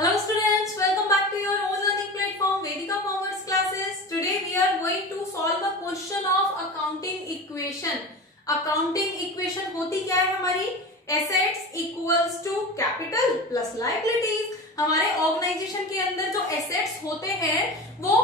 Hello students, welcome back to your own learning platform Vedika Commerce Classes. Today we are going to solve a question of accounting equation. Accounting equation होती क्या है हमारी? Assets equals to capital plus liabilities. हमारे organisation के अंदर जो assets होते हैं वो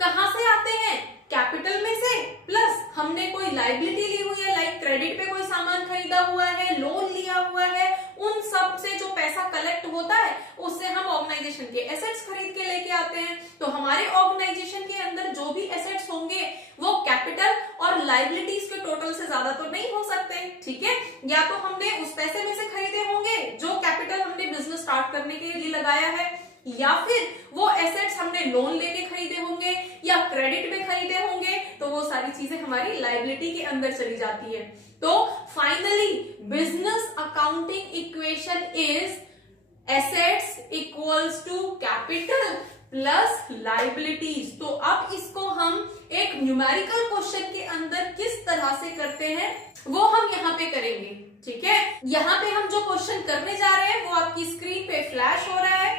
कहाँ से आते हैं? कैपिटल में से प्लस हमने कोई लाइबिलिटी ली हुई है, लाइक क्रेडिट पे कोई सामान खरीदा हुआ है, लोन लिया हुआ है, उन सब से जो पैसा कलेक्ट होता है उससे हम ऑर्गेनाइजेशन के एसेट्स खरीद के लेके आते हैं। तो हमारे ऑर्गेनाइजेशन के अंदर जो भी एसेट्स होंगे वो कैपिटल और लाइबिलिटीज के टोटल से ज्यादा तो नहीं हो सकते, ठीक है। या तो हमने उस पैसे में से खरीदे होंगे जो कैपिटल हमने बिजनेस स्टार्ट करने के लिए लगाया है, या फिर वो एसेट्स हमने लोन लेके खरीदे होंगे या क्रेडिट में खरीदे होंगे, तो वो सारी चीजें हमारी लाइबिलिटी के अंदर चली जाती है। तो finally business accounting equation is assets equals to capital plus liabilities. तो अब इसको हम एक न्यूमेरिकल क्वेश्चन के अंदर किस तरह से करते हैं वो हम यहाँ पे करेंगे, ठीक है। यहाँ पे हम जो क्वेश्चन करने जा रहे हैं वो आपकी स्क्रीन पे फ्लैश हो रहा है।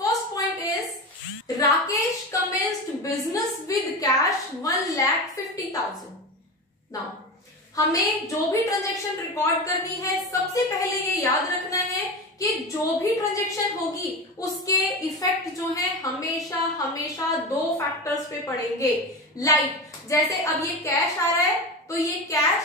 First point is Rakesh commenced business with cash 1,50,000. Now हमें जो भी ट्रांजैक्शन रिकॉर्ड करनी है सबसे पहले ये याद रखना है कि जो भी ट्रांजैक्शन होगी उसके इफेक्ट जो है हमेशा हमेशा दो फैक्टर्स पे पड़ेंगे। लाइक जैसे अब ये कैश आ रहा है तो ये कैश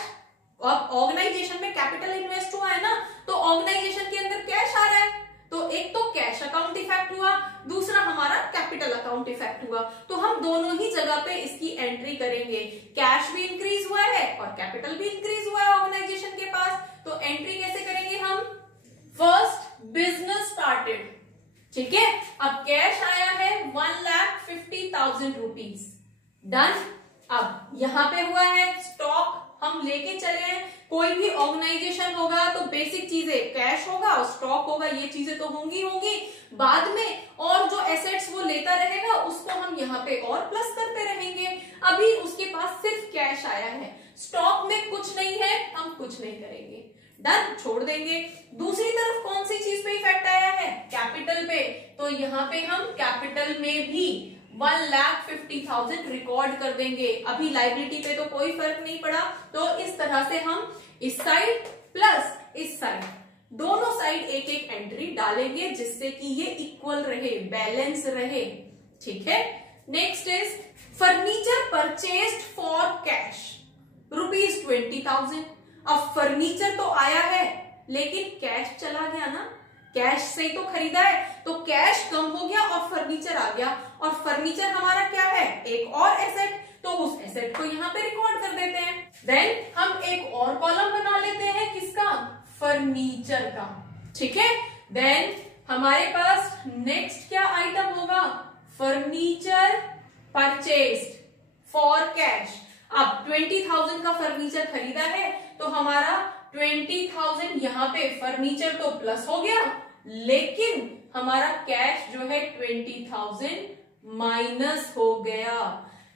ऑर्गेनाइजेशन में कैपिटल इन्वेस्ट हुआ है ना, तो ऑर्गेनाइजेशन के अंदर कैश आ रहा है तो एक तो कैश अकाउंट इफेक्ट हुआ, दूसरा हमारा कैपिटल अकाउंट इफेक्ट हुआ। तो हम दोनों ही जगह पे इसकी एंट्री करेंगे। कैश भी इंक्रीज हुआ है और कैपिटल भी इंक्रीज हुआ है ऑर्गेनाइजेशन के पास, तो एंट्री कैसे करेंगे हम? फर्स्ट बिजनेस स्टार्टेड, ठीक है। अब कैश आया है 1,50,000 रुपीज, डन। अब यहां पे हुआ है स्टॉक हम लेके चले हैं। कोई भी ऑर्गेनाइजेशन होगा तो बेसिक चीजें कैश होगा और स्टॉक होगा, ये चीजें तो होंगी बाद में, और जो एसेट्स वो लेता रहेगा उसको हम यहाँ पे और प्लस करते रहेंगे। अभी उसके पास सिर्फ कैश आया है, स्टॉक में कुछ नहीं है, हम कुछ नहीं करेंगे, डन, छोड़ देंगे। दूसरी तरफ कौन सी चीज पे इफेक्ट आया है? कैपिटल पे, तो यहाँ पे हम कैपिटल में भी 1,50,000 रिकॉर्ड कर देंगे। अभी लाइबिलिटी पे तो कोई फर्क नहीं पड़ा, तो इस तरह से हम इस साइड प्लस इस साइड दोनों साइड एक एक एंट्री डालेंगे जिससे कि ये इक्वल रहे, बैलेंस रहे, ठीक है। Next is furniture purchased for cash ₹20,000। अब फर्नीचर तो आया है लेकिन कैश चला गया ना, कैश से ही तो खरीदा है, तो कैश कम हो गया और फर्नीचर आ गया, और फर्नीचर हमारा क्या है? एक और एसेट, तो उस एसेट को यहाँ पे रिकॉर्ड कर देते हैं। देन हम एक और कॉलम बना लेते हैं, किसका? फर्नीचर का, ठीक है। देन हमारे पास नेक्स्ट क्या आइटम होगा? Furniture purchased for cash. अब 20,000 का फर्नीचर खरीदा है तो हमारा 20,000 यहाँ पे फर्नीचर तो प्लस हो गया, लेकिन हमारा कैश जो है 20,000 माइनस हो गया।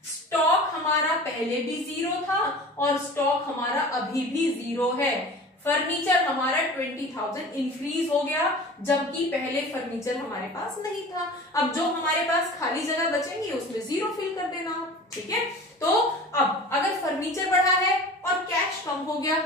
स्टॉक हमारा पहले भी 0 था और स्टॉक हमारा अभी भी 0 है। फर्नीचर हमारा 20,000 इंक्रीज हो गया, जबकि पहले फर्नीचर हमारे पास नहीं था। अब जो हमारे पास खाली जगह बचेंगी उसमें 0 फिल कर देना, ठीक है। तो अब अगर फर्नीचर बढ़ा है और कैश कम हो गया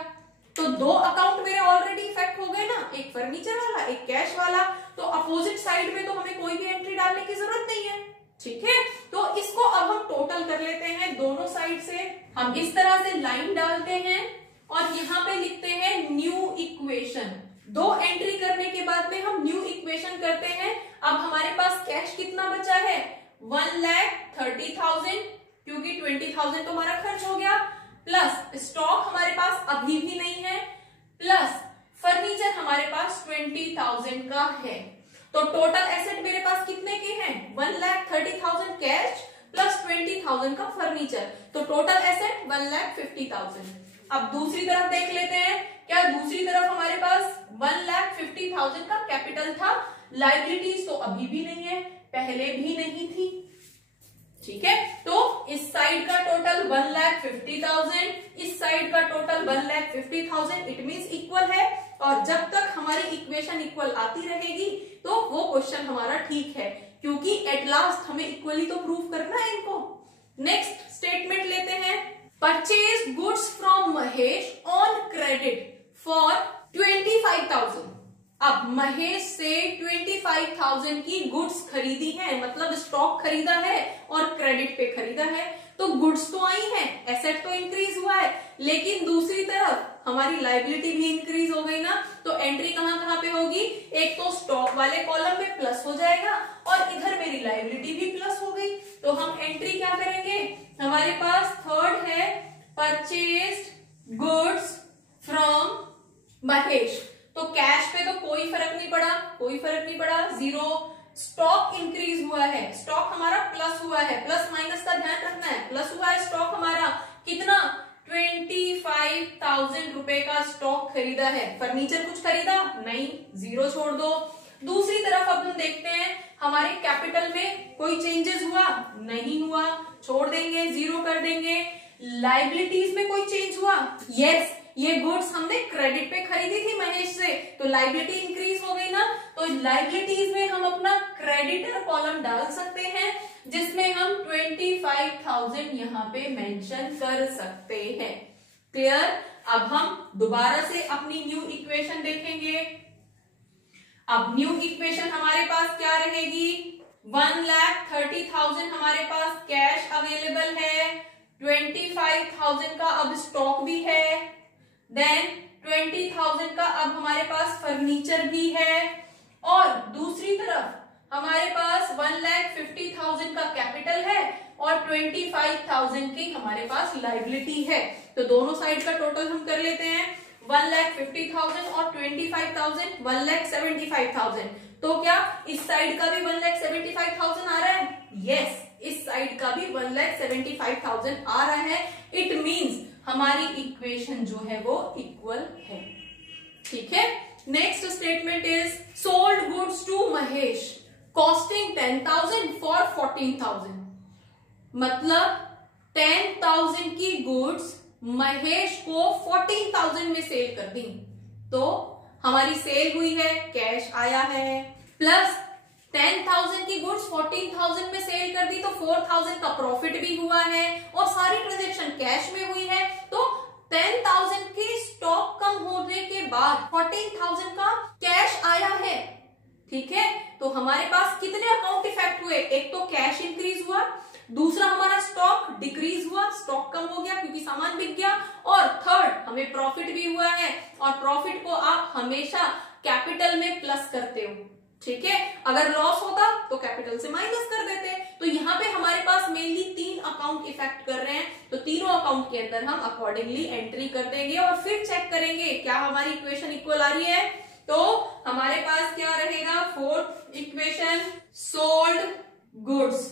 तो दो अकाउंट मेरे ऑलरेडी इफेक्ट हो गए ना, एक फर्नीचर वाला एक कैश वाला, तो अपोजिट साइड में तो हमें कोई भी एंट्री डालने की जरूरत नहीं है, ठीक है। तो इसको अब हम टोटल कर लेते हैं दोनों साइड से। हम इस तरह से लाइन डालते हैं और यहाँ पे लिखते हैं न्यू इक्वेशन। दो एंट्री करने के बाद में हम न्यू इक्वेशन करते हैं। अब हमारे पास कैश कितना बचा है? 1,30,000, क्योंकि 20,000 तो हमारा खर्च हो गया, प्लस स्टॉक हमारे पास अभी भी नहीं है, प्लस फर्नीचर हमारे पास 20,000 का है। तो टोटल एसेट मेरे पास कितने के हैं? 1,30,000 कैश प्लस 20,000 का फर्नीचर, तो टोटल एसेट 1,50,000। अब दूसरी तरफ देख लेते हैं, क्या दूसरी तरफ हमारे पास 1,50,000 का कैपिटल था, लाइबिलिटीज तो अभी भी नहीं है, पहले भी नहीं थी, ठीक है, तो इस साइड का टोटल 1,50,000, इस साइड का टोटल 1,50,000, इट मींस इक्वल है। और जब तक हमारी इक्वेशन इक्वल आती रहेगी तो वो क्वेश्चन हमारा ठीक है, क्योंकि एट लास्ट हमें इक्वली तो प्रूव करना है इनको। नेक्स्ट स्टेटमेंट लेते हैं, purchase goods from Mahesh on credit for 25,000। अब महेश से 25,000 की गुड्स खरीदी है, मतलब स्टॉक खरीदा है और क्रेडिट पे खरीदा है, तो गुड्स तो आई है, एसेट तो इंक्रीज हुआ है, लेकिन दूसरी तरफ हमारी लायबिलिटी भी इंक्रीज हो गई ना, तो एंट्री कहां कहां पे होगी, एक तो स्टॉक वाले कॉलम में प्लस हो जाएगा और इधर मेरी लायबिलिटी भी प्लस हो गई। तो हम एंट्री क्या करेंगे, हमारे पास थर्ड है परचेज्ड गुड्स फ्रॉम महेश, तो कैश पे तो कोई फर्क नहीं पड़ा, कोई फर्क नहीं पड़ा, जीरो। स्टॉक इंक्रीज हुआ है, स्टॉक हमारा प्लस हुआ है, प्लस माइनस का ध्यान रखना है, प्लस हुआ है स्टॉक हमारा, कितना 25,000 रुपए का स्टॉक खरीदा है। फर्नीचर कुछ खरीदा नहीं, जीरो छोड़ दो। दूसरी तरफ अब हम देखते हैं हमारे कैपिटल में कोई चेंजेस हुआ नहीं हुआ, छोड़ देंगे, जीरो कर देंगे। लाइबिलिटीज में कोई चेंज हुआ, यस, ये गुड्स हमने क्रेडिट पे खरीदी थी महेश से, तो लाइबिलिटी इंक्रीज हो गई ना, तो लाइबिलिटीज में हम अपना क्रेडिटर कॉलम डाल सकते हैं, जिसमें हम 25,000 यहाँ पे मेंशन कर सकते हैं। क्लियर? अब हम दोबारा से अपनी न्यू इक्वेशन देखेंगे। अब न्यू इक्वेशन हमारे पास क्या रहेगी, 1,30,000 हमारे पास कैश अवेलेबल है, 25,000 का अब स्टॉक भी है, देन 20,000 का अब हमारे पास फर्नीचर भी है, और दूसरी तरफ हमारे पास 1,50,000 का कैपिटल है और 25,000 की हमारे पास लायबिलिटी है। तो दोनों साइड का टोटल हम कर लेते हैं, 1,50,000 और 25,000, 1,75,000। तो क्या इस साइड का भी 1,75,000 आ रहा है? यस, इस साइड का भी 1,75,000 आ रहा है। इट मींस हमारी इक्वेशन जो है वो इक्वल है। ठीक है, next statement is sold goods to Mahesh costing 10,000 for 14,000। मतलब 10,000 की गुड्स महेश को 14,000 में सेल कर दी, तो हमारी सेल हुई है, कैश आया है, प्लस 10,000 की गुड्स 14,000 में सेल कर दी, तो 4,000 का प्रॉफिट भी हुआ है और सारी ट्रांजेक्शन कैश में हुई है। तो 10,000 के स्टॉक कम होने के बाद 14,000 का कैश आया है। ठीक है, तो हमारे पास कितने अकाउंट इफेक्ट हुए, एक तो कैश इंक्रीज हुआ, दूसरा हमारा स्टॉक डिक्रीज हुआ, स्टॉक कम हो गया क्योंकि सामान बिक गया, और थर्ड हमें प्रॉफिट भी हुआ है। और प्रॉफिट को आप हमेशा कैपिटल में प्लस करते हो। ठीक है, अगर लॉस होता तो कैपिटल से माइनस कर देते। तो यहाँ पे हमारे पास मेनली 3 अकाउंट इफेक्ट कर रहे हैं, तो तीनों अकाउंट के अंदर हम अकॉर्डिंगली एंट्री कर देंगे और फिर चेक करेंगे क्या हमारी इक्वेशन इक्वल आ रही है। तो हमारे पास क्या रहेगा, fourth equation, sold goods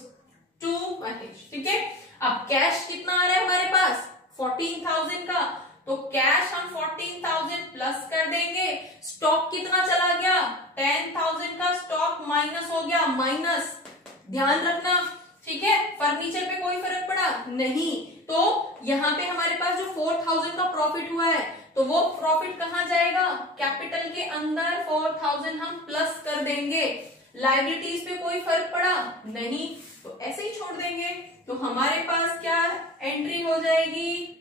to Mahesh. ठीक है, अब कैश कितना आ रहा है हमारे पास, 14,000 का, तो कैश हम 14,000 प्लस कर देंगे। स्टॉक कितना चला गया, 10,000 का स्टॉक माइनस हो गया, माइनस, ध्यान रखना। ठीक है, फर्नीचर पे कोई फर्क पड़ा नहीं, तो यहाँ पे हमारे पास जो 4,000 का प्रॉफिट हुआ है, तो वो प्रॉफिट कहाँ जाएगा, कैपिटल के अंदर 4,000 हम प्लस कर देंगे। लायबिलिटीज पे कोई फर्क पड़ा नहीं, तो ऐसे ही छोड़ देंगे। तो हमारे पास क्या एंट्री हो जाएगी,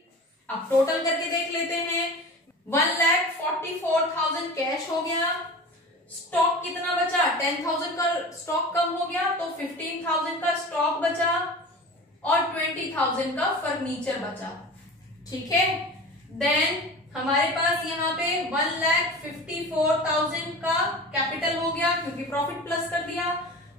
अब टोटल करके देख लेते हैं, 1,44,000 कैश हो गया, स्टॉक कितना बचा, 10,000 का स्टॉक कम हो गया, तो 15,000 का स्टॉक बचा और 20,000 का फर्नीचर बचा। ठीक है, देन हमारे पास यहाँ पे 1,54,000 का कैपिटल हो गया क्योंकि प्रॉफिट प्लस कर दिया।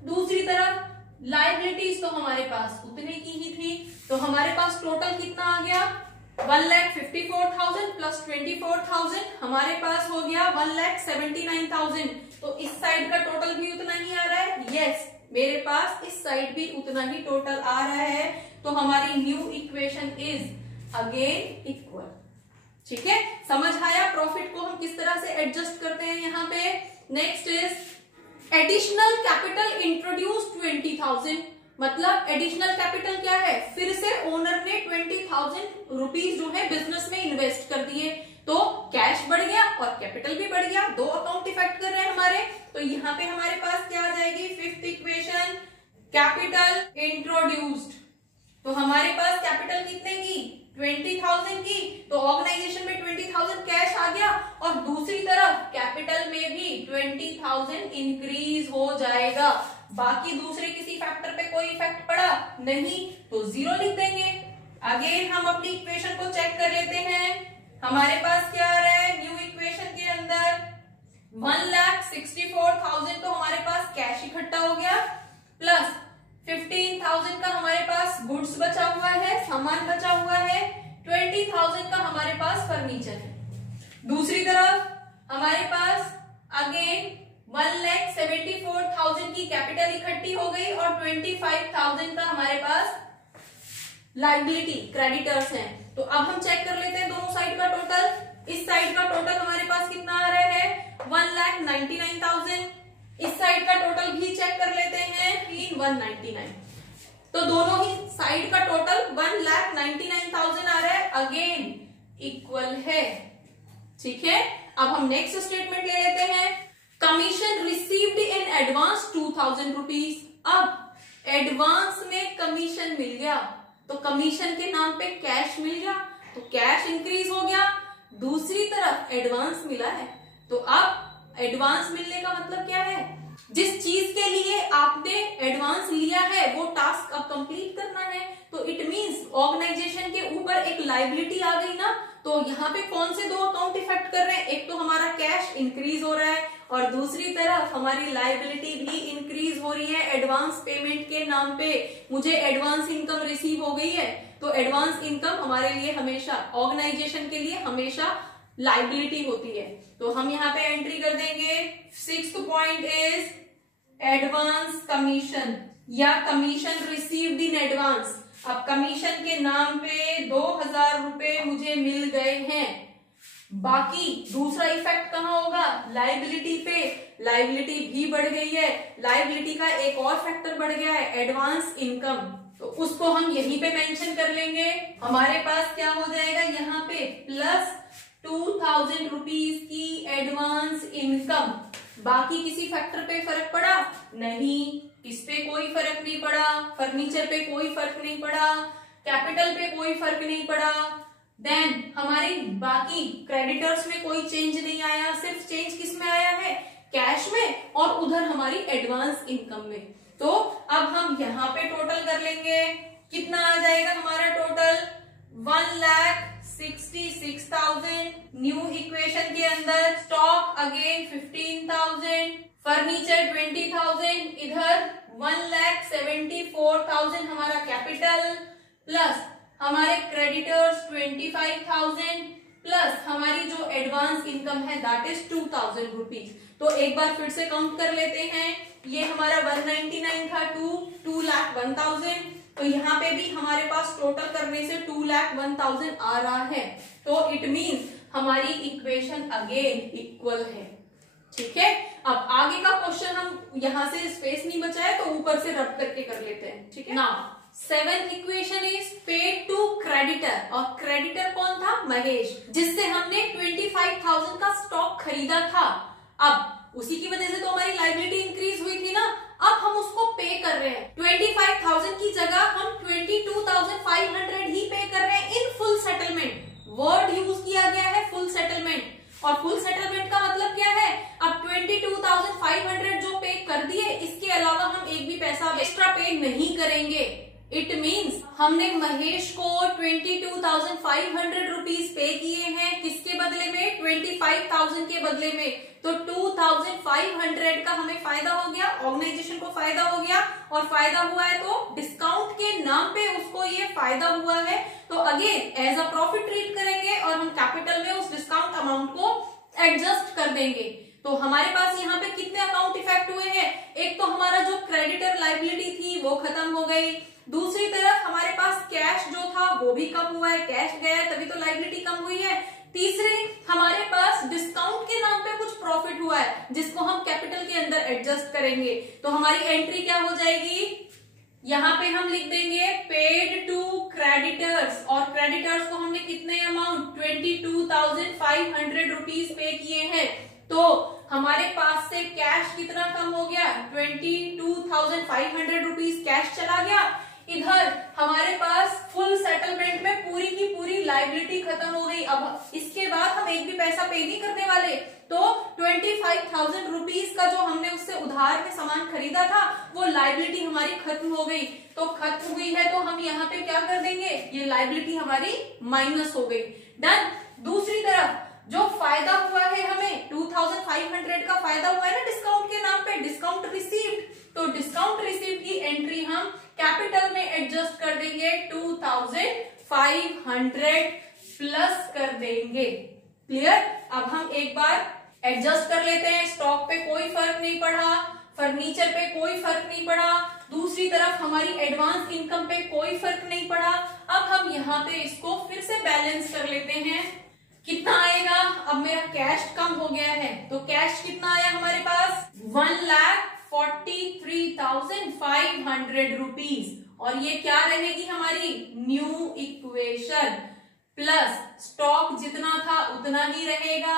दूसरी तरफ लायबिलिटीज तो हमारे पास उतने की ही थी, तो हमारे पास टोटल कितना आ गया, 1,54,000 प्लस 24,000 हमारे पास हो गया 1,79,000। तो इस साइड का टोटल भी उतना ही आ रहा है, यस, मेरे पास इस साइड भी उतना ही टोटल आ रहा है। तो हमारी new equation is again equal. ठीक है, समझ आया प्रॉफिट को हम किस तरह से एडजस्ट करते हैं यहाँ पे। Next is additional capital introduce 20,000 मतलब एडिशनल कैपिटल क्या है, फिर से ओनर ने 20,000 रुपीज जो है बिजनेस में इन्वेस्ट कर दिए, तो कैश बढ़ गया और कैपिटल भी बढ़ गया, दो अकाउंट इफेक्ट कर रहे हैं हमारे। तो यहाँ पे हमारे पास क्या आ जाएगी, फिफ्थ इक्वेशन, कैपिटल इंट्रोड्यूस्ड। तो हमारे पास कैपिटल कितने की, 20,000 की, तो ऑर्गेनाइजेशन में 20,000 कैश आ गया और दूसरी तरफ कैपिटल में भी 20,000 इंक्रीज हो जाएगा। बाकी दूसरे किसी फैक्टर पे कोई इफेक्ट पड़ा नहीं, तो 0 लिख देंगे। आगे हम अपनी इक्वेशन को चेक कर लेते हैं। हमारे पास क्या आ रहा है न्यू इक्वेशन के अंदर, 1,64,000 तो हमारे पास कैश इकट्ठा हो गया, प्लस 15,000 का हमारे पास गुड्स बचा हुआ है, सामान बचा हुआ है, 20,000 का हमारे पास फर्नीचर है। दूसरी तरफ हमारे पास अगेन 1,74,000 की कैपिटल इकट्ठी हो गई और 25,000 का हमारे पास लायबिलिटी क्रेडिटर्स हैं। तो अब हम चेक कर लेते हैं दोनों साइड का टोटल। इस साइड का टोटल हमारे पास कितना आ रहा है, 1,99,000। इस साइड का टोटल भी चेक कर लेते हैं, 199। तो दोनों ही साइड का टोटल 1,99,000 आ रहा है, अगेन इक्वल है। ठीक है, अब हम नेक्स्ट स्टेटमेंट ले लेते हैं। Commission received in advance 2,000 rupees. अब एडवांस में कमीशन मिल गया, तो कमीशन के नाम पे कैश मिल गया, तो कैश इंक्रीज हो गया। दूसरी तरफ एडवांस मिला है, तो अब एडवांस मिलने का मतलब क्या है, जिस चीज के लिए आपने एडवांस लिया है वो टास्क अब कंप्लीट करना है। तो इट मींस ऑर्गेनाइजेशन के ऊपर एक लायबिलिटी आ गई ना। तो यहाँ पे कौन से दो अकाउंट इफेक्ट कर रहे हैं, एक तो हमारा कैश इंक्रीज हो रहा है और दूसरी तरफ हमारी लायबिलिटी भी इंक्रीज हो रही है। एडवांस पेमेंट के नाम पे मुझे एडवांस इनकम रिसीव हो गई है, तो एडवांस इनकम हमारे लिए हमेशा, ऑर्गेनाइजेशन के लिए हमेशा लायबिलिटी होती है। तो हम यहाँ पे एंट्री कर देंगे, 6th point is advance commission या कमीशन रिसीव्ड इन एडवांस। अब कमीशन के नाम पे 2,000 रुपए मुझे मिल गए हैं, बाकी दूसरा इफेक्ट कहाँ होगा, लायबिलिटी पे। लायबिलिटी भी बढ़ गई है, लायबिलिटी का एक और फैक्टर बढ़ गया है, एडवांस इनकम, तो उसको हम यहीं पे मेंशन कर लेंगे। हमारे पास क्या हो जाएगा यहाँ पे, प्लस 2,000 रुपीज की एडवांस इनकम। बाकी किसी फैक्टर पे फर्क पड़ा नहीं, इस पे कोई फर्क नहीं पड़ा, फर्नीचर पे कोई फर्क नहीं पड़ा, कैपिटल पे कोई फर्क नहीं पड़ा। देन हमारी बाकी क्रेडिटर्स में कोई चेंज नहीं आया, सिर्फ चेंज किस में आया है, कैश में और उधर हमारी एडवांस इनकम में। तो अब हम यहाँ पे टोटल कर लेंगे, कितना आ जाएगा हमारा टोटल, 1,66,000। न्यू इक्वेशन के अंदर स्टॉक अगेन 15,000, फर्नीचर 20,000, इधर 1,74,000 हमारा कैपिटल, प्लस हमारे क्रेडिटर्स 25,000, प्लस हमारी जो एडवांस इनकम है दैट इज 2,000 रुपीज। तो एक बार फिर से काउंट कर लेते हैं, ये हमारा 199 था, 2,01,000, तो यहाँ पे भी हमारे पास टोटल करने से 2,01,000 आ रहा है। तो इट मीन्स हमारी इक्वेशन अगेन इक्वल है। ठीक है, अब आगे का क्वेश्चन हम यहाँ से स्पेस नहीं बचा है तो ऊपर से रब करके कर लेते हैं। ठीक है, now 7th equation is paid to creditor, और क्रेडिटर कौन था, महेश, जिससे हमने 25,000 का स्टॉक खरीदा था। अब उसी की वजह से तो हमारी लायबिलिटी इंक्रीज हुई थी ना, अब हम उसको पे कर रहे हैं। 25,000 की जगह हम 22,500 ही पे कर रहे हैं in full settlement. Word use किया गया है फुल सेटलमेंट, और फुल सेटलमेंट का मतलब क्या है, अब 22,500 जो पे कर दिए, इसके अलावा हम एक भी पैसा एक्स्ट्रा पे नहीं करेंगे। इट मीन्स हमने महेश को 22,500 रुपीज पे किए हैं, किसके बदले में, 25,000 के बदले में। तो 2,500 का हमें फायदा हो गया, ऑर्गेनाइजेशन को फायदा हो गया, और फायदा हुआ है तो डिस्काउंट के नाम पे उसको ये फायदा हुआ है, तो again as a profit treat करेंगे और हम कैपिटल में उस डिस्काउंट अमाउंट को एडजस्ट कर देंगे। तो हमारे पास यहाँ पे कितने अकाउंट इफेक्ट हुए हैं, एक तो हमारा जो क्रेडिटर लायबिलिटी थी वो खत्म हो गई, दूसरी तरफ हमारे पास कैश जो था वो भी कम हुआ है, कैश गया है तभी तो लायबिलिटी कम हुई है। तीसरे हमारे पास डिस्काउंट के नाम पे कुछ प्रॉफिट हुआ है जिसको हम कैपिटल के अंदर एडजस्ट करेंगे। तो हमारी एंट्री क्या हो जाएगी, यहाँ पे हम लिख देंगे पेड टू क्रेडिटर्स, और क्रेडिटर्स को हमने कितने अमाउंट 22,500 रुपीज पे किए हैं। तो हमारे पास से कैश कितना कम हो गया, 22,500 रुपीज कैश चला गया। इधर हमारे पास फुल सेटलमेंट में पूरी की पूरी लायबिलिटी खत्म हो गई। अब इसके बाद हम एक भी पैसा पे नहीं करने वाले, तो 25,000 रुपीज का जो हमने उससे उधार में सामान खरीदा था वो लायबिलिटी हमारी खत्म हो गई। तो खत्म हुई है तो हम यहाँ पे क्या कर देंगे, ये लायबिलिटी हमारी माइनस हो गई। डन। दूसरी तरफ जो फायदा हुआ है हमें 2500 का फायदा हुआ है ना डिस्काउंट के नाम पे, डिस्काउंट रिसीव्ड, तो डिस्काउंट रिसीव्ड की एंट्री हम कैपिटल में एडजस्ट कर देंगे, 2500 प्लस कर देंगे। क्लियर। अब हम एक बार एडजस्ट कर लेते हैं। स्टॉक पे कोई फर्क नहीं पड़ा, फर्नीचर पे कोई फर्क नहीं पड़ा, दूसरी तरफ हमारी एडवांस इनकम पे कोई फर्क नहीं पड़ा। अब हम यहाँ पे इसको फिर से बैलेंस कर लेते हैं। कितना आएगा, अब मेरा कैश कम हो गया है तो कैश कितना आया हमारे पास 1,43,500 रुपीज, और ये क्या रहेगी हमारी न्यू इक्वेशन। प्लस स्टॉक जितना था उतना ही रहेगा,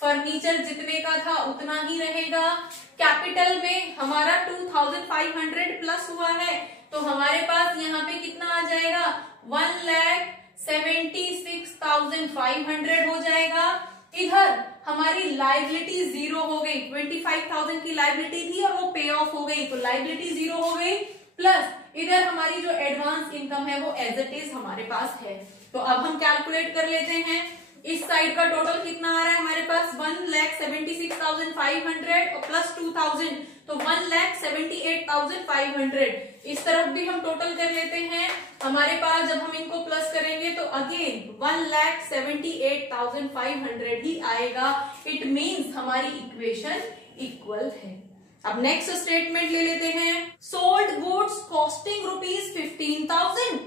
फर्नीचर जितने का था उतना ही रहेगा। कैपिटल में हमारा 2,500 प्लस हुआ है तो हमारे पास यहाँ पे कितना आ जाएगा 1,76,500 हो जाएगा। इधर हमारी लायबिलिटी जीरो हो गई, 25,000 की लायबिलिटी थी और वो पे ऑफ हो गई तो लायबिलिटी जीरो हो गई। प्लस इधर हमारी जो एडवांस इनकम है वो एज इट इज हमारे पास है। तो अब हम कैलकुलेट कर लेते हैं, इस साइड का टोटल कितना आ रहा है हमारे पास 1,76,500 और प्लस 2,000 तो 1,78,500। इस तरफ भी हम टोटल कर लेते हैं, हमारे पास जब हम इनको प्लस करेंगे तो अगेन 1,78,500 ही आएगा। इट मींस हमारी इक्वेशन इक्वल है। अब नेक्स्ट स्टेटमेंट ले लेते हैं। सोल्ड गुड्स कॉस्टिंग ₹15,000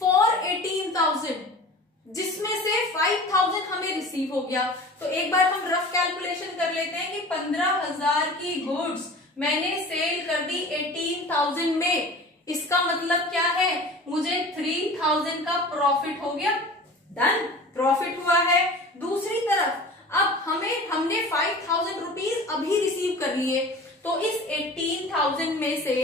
फॉर 18,000, जिसमें से 5,000 हमें रिसीव हो गया। तो एक बार हम रफ कैलकुलेशन कर लेते हैं कि 15,000 की गुड्स मैंने सेल कर दी 18,000 में। इसका मतलब क्या है, मुझे 3,000 का प्रॉफिट हो गया। डन, प्रॉफिट हुआ है। दूसरी तरफ अब हमने 5,000 रुपीज अभी रिसीव कर लिए, तो इस 18,000 में से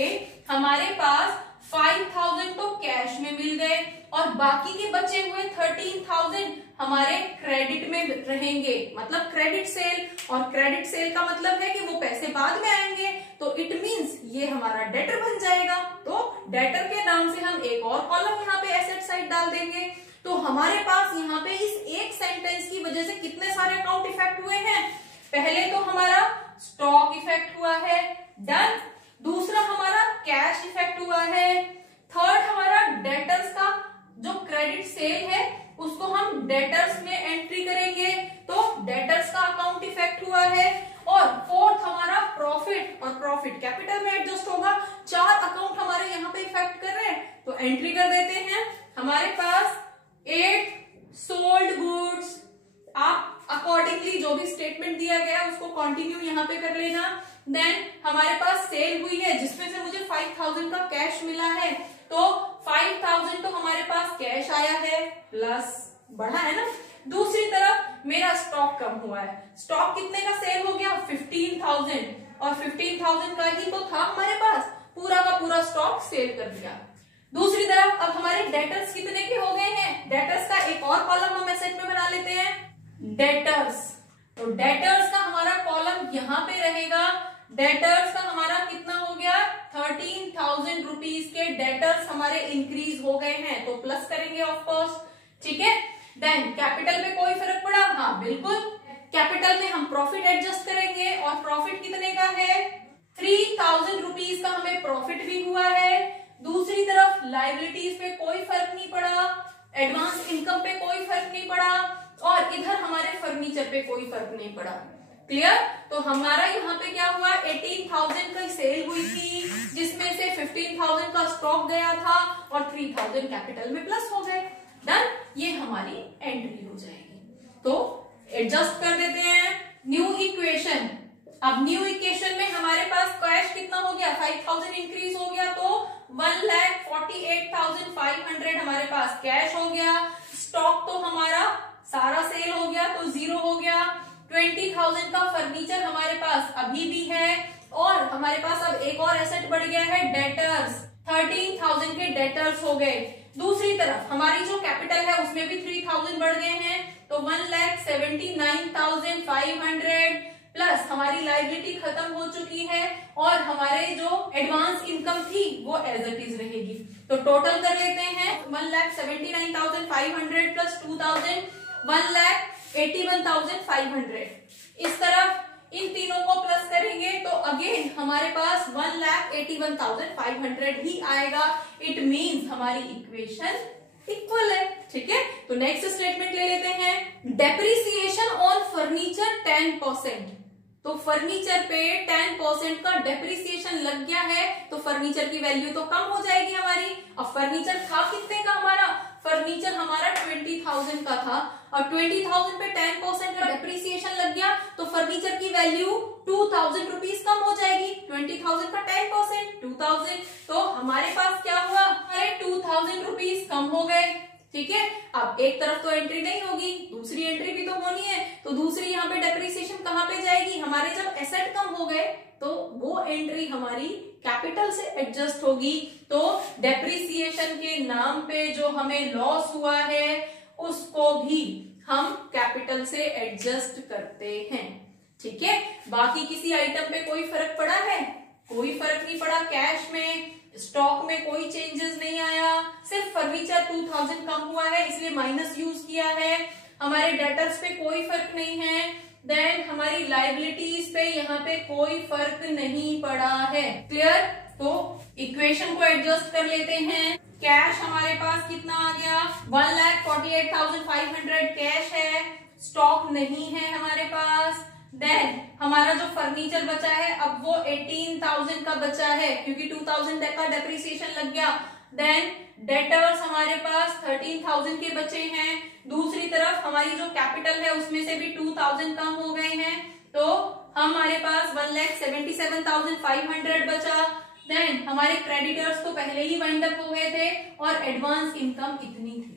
हमारे पास 5,000 तो कैश में मिल गए और बाकी के बचे हुए 13,000 हमारे क्रेडिट में रहेंगे, मतलब क्रेडिट सेल। और क्रेडिट सेल का मतलब है कि वो पैसे बाद में आएंगे, तो इट मींस ये हमारा डेटर बन जाएगा। तो डेटर के नाम से हम एक और कॉलम यहाँ पे एसेट साइड डाल देंगे। तो हमारे पास यहाँ पे इस एक सेंटेंस की वजह से कितने सारे अकाउंट इफेक्ट हुए हैं। पहले तो हमारा स्टॉक इफेक्ट हुआ है, डन। दूसरा हमारा कैश इफेक्ट हुआ है। थर्ड हमारा डेटर्स का जो क्रेडिट सेल है उसको हम डेटर्स में एंट्री करेंगे, तो डेटर्स का अकाउंट इफेक्ट हुआ है। और फोर्थ हमारा प्रॉफिट, और प्रॉफिट कैपिटल में एडजस्ट होगा। 4 अकाउंट हमारे यहाँ पे इफेक्ट कर रहे हैं, तो एंट्री कर देते हैं। हमारे पास 8 सोल्ड गुड्स, आप अकॉर्डिंगली जो भी स्टेटमेंट दिया गया उसको कंटिन्यू यहाँ पे कर लेना। देन हमारे पास सेल हुई है जिसमें से मुझे 5,000 का कैश मिला है, तो 5,000 तो हमारे पास कैश आया है, प्लस बढ़ा है ना। दूसरी तरफ मेरा स्टॉक कम हुआ है, स्टॉक कितने का सेल हो गया 15,000, और 15,000 का ही तो था हमारे पास, पूरा का पूरा स्टॉक सेल कर दिया। दूसरी तरफ अब हमारे डेटर्स कितने के हो गए हैं, डेटर्स का एक और कॉलम हम एसेट में बना लेते हैं, डेटर्स। तो डेटर्स का हमारा कॉलम यहाँ पे रहेगा। डेटर्स का हमारा कितना हो गया 13,000 रुपीज के डेटर्स हमारे इंक्रीज हो गए हैं, तो प्लस करेंगे ऑफ कोर्स, ठीक है। देन कैपिटल में कोई फर्क पड़ा, हाँ बिल्कुल। कैपिटल में हम प्रॉफिट एडजस्ट करेंगे, और प्रॉफिट कितने का है 3,000 रुपीज का हमें प्रॉफिट भी हुआ है। दूसरी तरफ लायबिलिटीज पे कोई फर्क नहीं पड़ा, एडवांस इनकम पे कोई फर्क नहीं पड़ा, और इधर हमारे फर्नीचर पे कोई फर्क नहीं पड़ा। क्लियर। तो हमारा यहाँ पे क्या हुआ 18,000 की सेल हुई थी, जिसमें से 15,000 का स्टॉक गया था और 3,000 कैपिटल में प्लस हो गए। डन, ये हमारी एंट्री हो जाएगी। तो एडजस्ट कर देते हैं न्यू इक्वेशन। अब न्यू इक्वेशन में हमारे पास कैश कितना हो गया 5,000 इंक्रीज हो गया, तो 20,500 हमारे पास कैश हो गया, स्टॉक तो हमारा सारा सेल हो गया तो 0 हो गया, 20,000 का फर्नीचर हमारे पास अभी भी है, और हमारे पास अब एक और एसेट बढ़ गया है डेटर्स, 13,000 के डेटर्स हो गए। दूसरी तरफ हमारी जो कैपिटल है उसमें भी 3,000 बढ़ गए हैं, तो 1,79,500 प्लस हमारी लायबिलिटी खत्म हो चुकी है, और हमारे जो एडवांस इनकम थी वो एज इट इज रहेगी। तो टोटल कर लेते हैं, 1,79,500 प्लस 2,000, 1,81,500। इस तरफ इन तीनों को प्लस करेंगे तो अगेन हमारे पास 1,81,500 ही आएगा। इट मींस हमारी इक्वेशन इक्वल है। ठीक है, तो नेक्स्ट स्टेटमेंट ले लेते हैं, डेप्रिसिएशन ऑन फर्नीचर 10%। तो फर्नीचर पे 10% का डेप्रिसिएशन लग गया है, तो फर्नीचर की वैल्यू तो कम हो जाएगी हमारी। अब फर्नीचर था कितने का हमारा, फर्नीचर हमारा 20,000 का था, और 20,000 पे 10% का डेप्रिसिएशन लग गया तो फर्नीचर की वैल्यू 2,000 रुपीज कम हो जाएगी। 20,000 का 10% 2,000, तो हमारे पास क्या हुआ, हमारे 2,000 रुपीज कम हो गए। ठीक है, अब एक तरफ तो एंट्री नहीं होगी, दूसरी एंट्री भी तो होनी है, तो दूसरी यहाँ पे डेप्रिसिएशन कहाँ पे जाएगी, हमारे जब एसेट कम हो गए तो वो एंट्री हमारी कैपिटल से एडजस्ट होगी। तो डेप्रिसिएशन के नाम पे जो हमें लॉस हुआ है उसको भी हम कैपिटल से एडजस्ट करते हैं। ठीक है, बाकी किसी आइटम पे कोई फर्क पड़ा है, कोई फर्क नहीं पड़ा, कैश में स्टॉक में कोई चेंजेस नहीं आया, सिर्फ फर्नीचर 2,000 कम हुआ है इसलिए माइनस यूज किया है, हमारे डेटर्स पे कोई फर्क नहीं है, देन हमारी लायबिलिटीज पे यहाँ पे कोई फर्क नहीं पड़ा है। क्लियर, तो इक्वेशन को एडजस्ट कर लेते हैं। कैश हमारे पास कितना आ गया, 1,48,500 कैश है, स्टॉक नहीं है हमारे पास। देन हमारा जो फर्नीचर बचा है अब वो 18,000 का बचा है क्योंकि 2,000 का डेप्रिसिएशन लग गया। देन डेटर्स हमारे पास 13,000 के बचे हैं, दूसरी तरफ हमारी जो कैपिटल है उसमें से भी 2,000 कम हो गए हैं, तो हमारे पास 1,77,500 बचा। देन हमारे क्रेडिटर्स तो पहले ही वाइंड अप हो गए थे और एडवांस इनकम इतनी थी।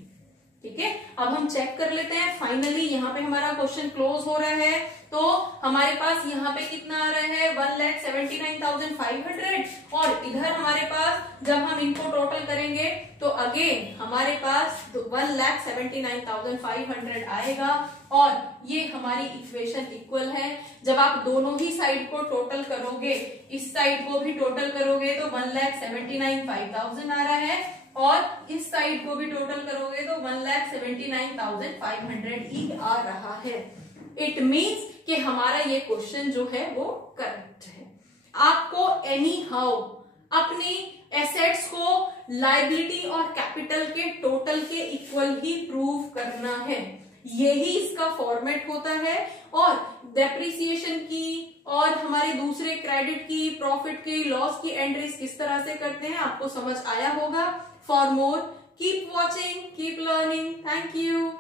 ठीक है, अब हम चेक कर लेते हैं, फाइनली यहाँ पे हमारा क्वेश्चन क्लोज हो रहा है। तो हमारे पास यहाँ पे कितना आ रहा है 1,79,500, और इधर हमारे पास जब हम इनको टोटल करेंगे तो अगेन हमारे पास 1,79,500 आएगा, और ये हमारी इक्वेशन इक्वल है। जब आप दोनों ही साइड को टोटल करोगे, इस साइड को भी टोटल करोगे तो 1,79,500 आ रहा है, और इस साइड को भी टोटल करोगे तो 1,79,500 ही आ रहा है। इट मीन्स कि हमारा ये क्वेश्चन जो है वो करेक्ट है। आपको एनी हाउ अपनी एसेट्स को लायबिलिटी और कैपिटल के टोटल के इक्वल ही प्रूव करना है, यही इसका फॉर्मेट होता है। और डेप्रिसिएशन की और हमारे दूसरे क्रेडिट की, प्रॉफिट की, लॉस की एंट्रीज किस तरह से करते हैं आपको समझ आया होगा। For more, keep watching, keep learning. Thank you.